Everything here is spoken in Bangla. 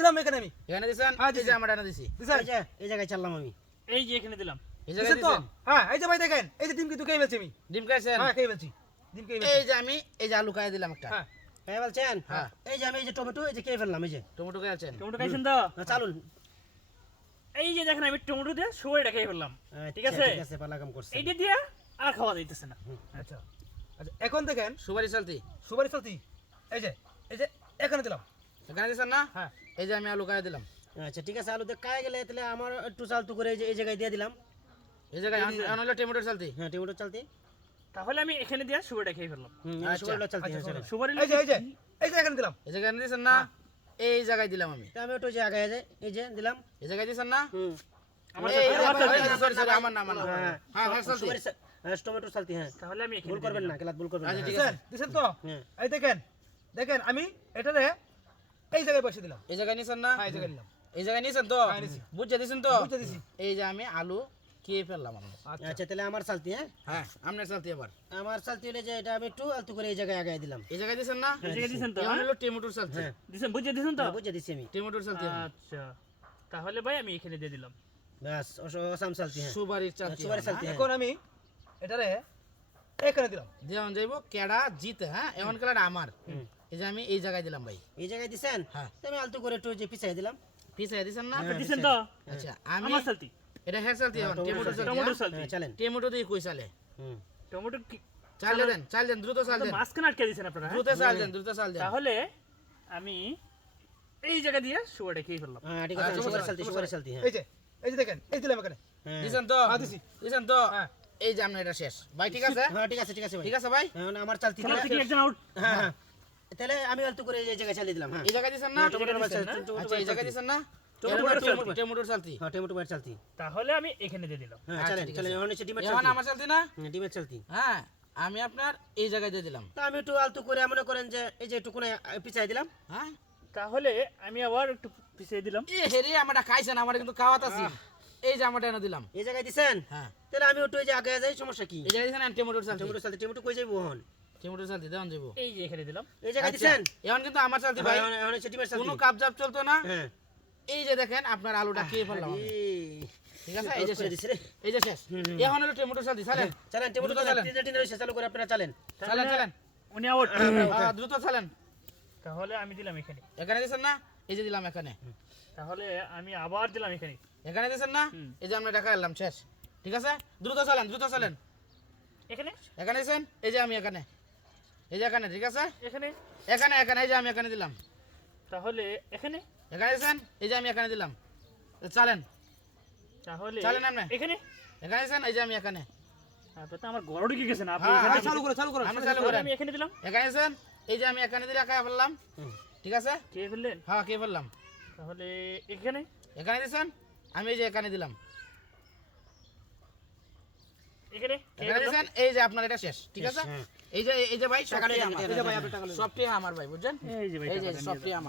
দিলাম এখানে আমি এখানে দিছেন হ্যাঁ, এই যে দিছি। আমার এখানে দিছি এই জায়গায় চাললাম আমি এই যে এখানে দিলাম এই জায়গায় দিছেন হ্যাঁ এই যে ভাই দেখেন এই যে ডিম কিন্তু খেয়ে ফেলছি আমি ডিম খাইছেন হ্যাঁ খেয়ে ফেলছি ডিম খেয়ে এই যে আমি এই যে আলু খাই দিলাম একটা হ্যাঁ হ্যাঁ বলছেন হ্যাঁ। এই যে আমি এই যে টমেটো এই যে খেয়ে ফেললাম এই যে টমেটো খাইছেন টমেটো খাইছেন তো হ্যাঁ, চালুন এই যে দেখেন আমি টমেটো দিয়ে সবাইটা খেয়ে ফেললাম ঠিক আচ্ছা, আছে ঠিক আছে পালা কাম করছে এইটা দিয়ে আর খাওয়া যাইতেছে না আচ্ছা আচ্ছা এখন দেখেন সুপারি চালতি সুপারি চলতি এই যে এই যে এখানে দিলাম এখানে দিছেন না হ্যাঁ এই যে আমি আলু খাই দিলাম। আচ্ছা ঠিক আছে আলু দিয়ে কায় গেলে তাহলে আমার একটু চালতু করে এই যে এই জায়গায় দিয়ে দিলাম। এই জায়গায় হলো টমেটোর চালতি। হ্যাঁ টমেটো চালতি। তাহলে আমি এখানে দিয়ে সবাইটা খেয়ে ফেললাম। হুম আচ্ছা। চালতি হ্যাঁ আচ্ছা, এই যে এই যে এই যে এখানে দিলাম। এই জায়গায় দিছেন না? এই জায়গায় দিলাম আমি। আমি একটু যে আগে এই যে দিলাম। এই জায়গায় দিছেন না? হুম। আমার না আমার না হ্যাঁ হ্যাঁ হ্যাঁ চালতি। হ্যাঁ, টমেটো চালতি হ্যাঁ। তাহলে আমি ভুল করবেন না খেলাত ভুল করবেন না। আচ্ছা, ঠিক দিছেন দিছেন তো? হ্যাঁ। এই দেখেন দেখেন আমি এটারে এই জায়গায় বসে দিলাম। এই জায়গায় নিছেন না? হ্যাঁ এই জায়গায় দিলাম এই জায়গায় নিছেন তো? হ্যাঁ। বুঝতে দিছেন তো? বুঝতে দিছি। এই যে আমি আলু খেয়ে ফেললাম আচ্ছা। আচ্ছা তাহলে আমার চালতি হ্যাঁ? হ্যাঁ আপনার চালতি আবার। আমার চালতি হলে যে এটা আমি একটু আলতু করে এই জায়গায় আগায় দিলাম। এই জায়গায় দিছেন না? এই জায়গায় দিছেন তো হ্যাঁ? হলো টমেটোর চালতি। হ্যাঁ। বুঝে দিছেন তো? হ্যাঁ, বুঝে দিছি আমি। টমেটোর চালতি আচ্ছা। তাহলে ভাই আমি এখানে দিয়ে দিলাম। ব্যাস অসাম চালতি হ্যাঁ। চালতি সুপারি এখন, চালতি হ্যাঁ। এখন আমি এটারে এখানে দিলাম। যেমন যাইব কেডা জিতে হ্যাঁ? এমন খেলাটা আমার। এই যে আমি এই জায়গায় দিলাম ভাই। এই জায়গায় দিছেন? হ্যাঁ। আমি আলতু করে একটু যে পিছাই দিলাম। পিছাই দিছেন না? হ্যাঁ, দিছেন তো। আচ্ছা আমি আমার সালতি এটা এখন টমেটোর টমেটো হ্যাঁ? সালতি হ্যাঁ চালেন। টমেটো দিয়ে কই চালে? হুম। টমেটো কি- চাল দেন চাল দেন দ্রুত চাল তো দেন। আটকে দিছেন আপনারা হ্যাঁ? দ্রুত চাল দেন দ্রুত চাল দেন। তাহলে আমি এই জায়গা দিয়ে সবাইটা খেয়ে ফেললাম। হ্যাঁ ঠিক আছে আচ্ছা, সুপারি সমস্যা চালতি নাই, হ্যাঁ। এই যে এই যে দেখেন এই দিলাম এখানে। হ্যাঁ। দিছেন তো? হ্যাঁ, দিছি। দিছেন তো? হ্যাঁ। এই যে আপনার এটা শেষ। ভাই ঠিক আছে? হ্যাঁ ঠিক আছে ঠিক আছে ভাই। ঠিক আছে ভাই? হ্যাঁ আমার চালতি একজন আউট হ্যাঁ হ্যাঁ। তাহলে আমি আলতু করে এই জায়গায় চালিয়ে দিলাম হ্যাঁ। এই জায়গায় দিছেন না? টমেটো? টমেটো আচ্ছা এই জায়গায় দিছেন না? হ্যাঁ টমেটো তাহলে আমি এখানে দিয়ে দিলাম। আমার চালতি না? ডিমের চালতি। হ্যাঁ আপনার এই জায়গায় দিয়ে দিলাম। তা আমি একটু আলতু করে মনে করেন যে এই যে একটু পিছাই দিলাম। হ্যাঁ? তাহলে আমি আবার একটু পিছিয়ে দিলাম। এ হেরে আমারটা খাইছেন আমার কিন্তু খাওয়াত আছে। এই যে আমারটা এনে দিলাম। এই জায়গায় দিছেন? হ্যাঁ। তাহলে আমি একটু এই যে আগে যাই সমস্যা কি? এই জায়গায় দিছেন আর টমেটোর চালতি। টমেটো চালতি টমেটো কই যাইবো হন টমেটোর চালতি দেওয়ান যাব এই যে এখানে দিলাম। এই জায়গায় আচ্ছা, দিছেন? এখন কিন্তু আমার চালতি ভাই এখন হচ্ছে ডিমের চালতি কোনো কাপ জাপ চলতো না। হ্যাঁ। এই যে দেখেন আপনার আলুটা খেয়ে ফেললাম ঠিক আছে? এই যে শেষ। দিছে এই যে শেষ। এখন হলো টমেটোর চালতি চালেন। চালেন টমেটো চালেন। তিনটা তিনটা রয়েছে চালু করে আপনারা চালেন। চালেন চালেন। উনি আউট দ্রুত চালেন। তাহলে আমি দিলাম এখানে। এখানে দিছেন না? এই যে দিলাম এখানে। তাহলে আমি আবার দিলাম এখানে। এখানে দিছেন না? এই যে আমরা দেখা এলাম শেষ। ঠিক আছে? দ্রুত চালেন দ্রুত চালেন। এখানে? এখানে দিছেন এই যে আমি এখানে। এই যে এখানে ঠিক আছে? এখানে? এখানে এখানে এই যে আমি এখানে দিলাম। তাহলে এখানে? এখানে দিছেন? এই যে আমি এখানে দিলাম। চালেন। তাহলে চালেন আপনি। এখানে? এখানে দিছেন? এই যে আমি এখানে। তো আমার গড় ঢুকে আপনি হ্যাঁ, এখানে হ্যাঁ, চালু করে চালু করে আমরা চালু তাহলে আমি এখানে দিলাম। এখানে দিছেন? এই যে আমি এখানে দিলে খাই ফেললাম। ঠিক আছে? কে ফেললেন? হ্যাঁ কে ফেললাম? তাহলে এখানে? এখানে দিছেন? আমি এই যে এখানে দিলাম। এখানে? এই যে আপনার এটা শেষ ঠিক আছে? হ্যাঁ। এই যে এই যে ভাই টাকা সবটাই আমার। এই যে ভাই আপনি টাকা সবটাই আমার ভাই বুঝছেন? এই যে ভাই এই যে সবটাই আমার।